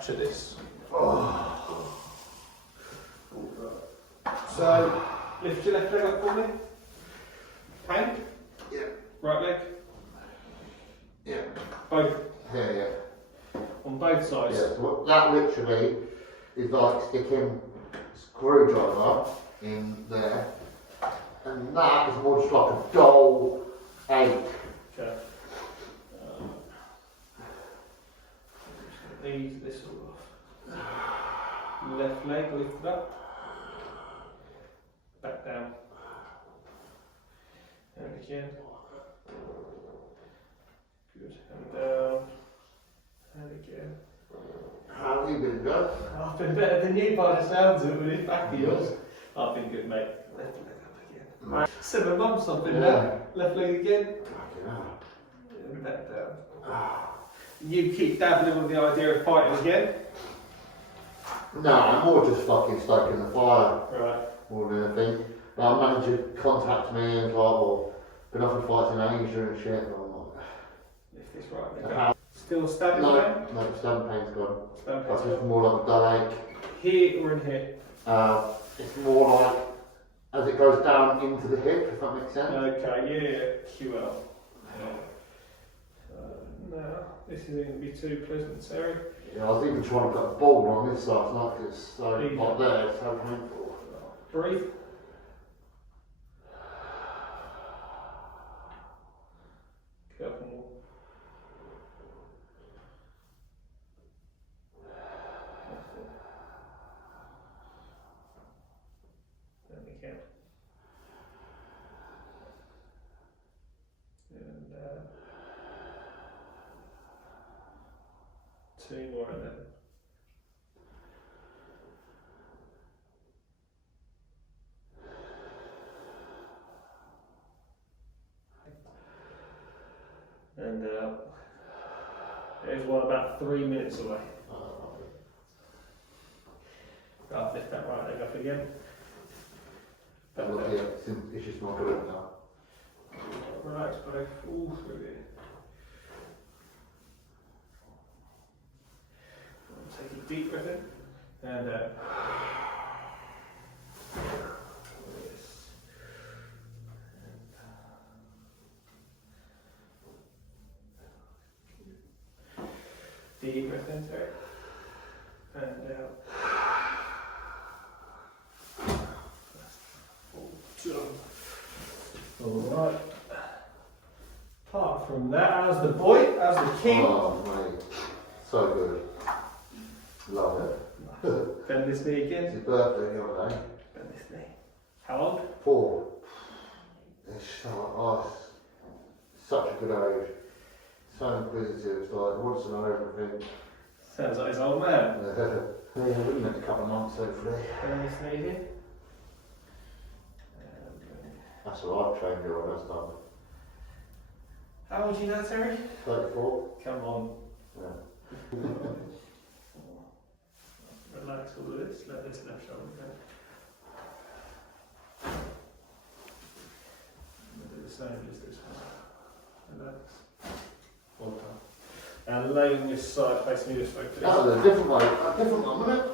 capture this. So, lift your left leg up for me. Pain? Yeah. Right leg? Yeah. Both? Yeah. On both sides? Yeah. So that literally is like sticking a screwdriver in there, and that is more just like a dull ache. Okay. Ease this all off. Left leg lifted up. Back down. And again. Good. And down. And again. How have you been, Joe? I've been better than you by the sounds of it with this back of yours. I've been good, mate. Left leg up again. Right. 7 months I've been there. Left leg again. And back down. You keep dabbling with the idea of fighting again? No, I'm more just fucking stoking the fire. Right. More than anything. Our manager contacted me and like, well, been offered fights in Asia and shit. And I'm like, Lift this right leg up. Still stabbing pain? No, stabbing pain's gone. Stabbing That's pain's just more like a dull ache. Here or in here? It's more like as it goes down into the hip, if that makes sense. Okay, yeah, QL. No, this isn't going to be too pleasant, Terry. Yeah, I was even trying to put a ball on this last night because it's so like there, it's so painful. Breathe. Couple more. Then again. And 2 more and then. And there's one about 3 minutes away. I'll lift that right leg up again. But look here, it's just not good now. Relax, buddy. All through here. Take a deep breath in. And yes. Deep breath in, sorry. And out. Alright. Apart from that, how's the boy? How's the king? Oh, mate. So good. Love it. Bend this knee It's again. his birthday the other day. Bend this knee. How old? 4. It's such a good age. So inquisitive, it's like, wants to know everything. Sounds like his old man. Yeah, we've been a couple of months hopefully. Bend this knee here. That's all right, trained your old done. How old are you now, Terry? 34. Come on. Yeah. Relax all of this, let this left shoulder go. Do the same as this one. Relax. Well done. And lay on this side, facing me this way, please. That was a different way, a different one, wasn't it?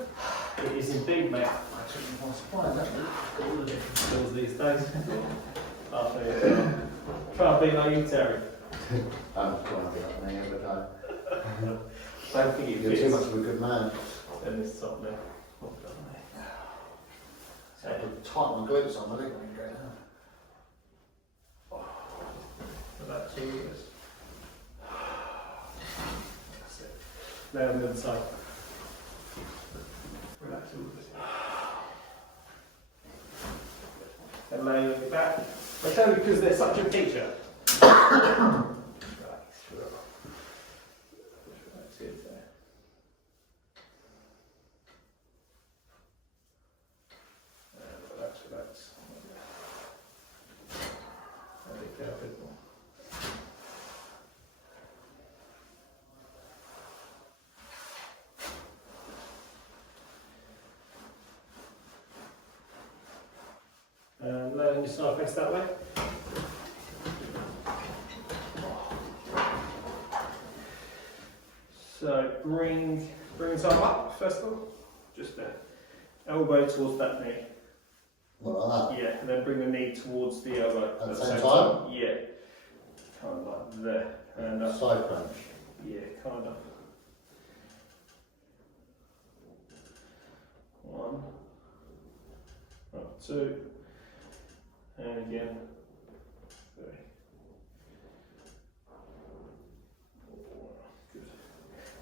It is indeed, mate. I took you by surprise, haven't you? All the different skills these days. After you try and be like you, Terry. I'm trying to be like me every time. Don't think it You're fits. too much of a good man. And this top there. Well done, mate. I could tighten my glutes on, I think I can go down. Relax all of this. That's it. Lay on the other side. Relax all of this. And lay on your back. I tell you because they're such a feature. Relax. Relax it there. Relax, relax. There we go, a bit more. And lay on your side face that way. So bring Bring his arm up, first of all. Just there. Elbow towards that knee. What, like that? Yeah, and then bring the knee towards the elbow. At the same time? Yeah. Kind of like there. And up. Side crunch. Yeah, kind of. 1. Up 2. And again. 3. Good.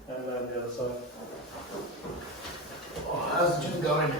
And then the other side. Oh, how's the gym going?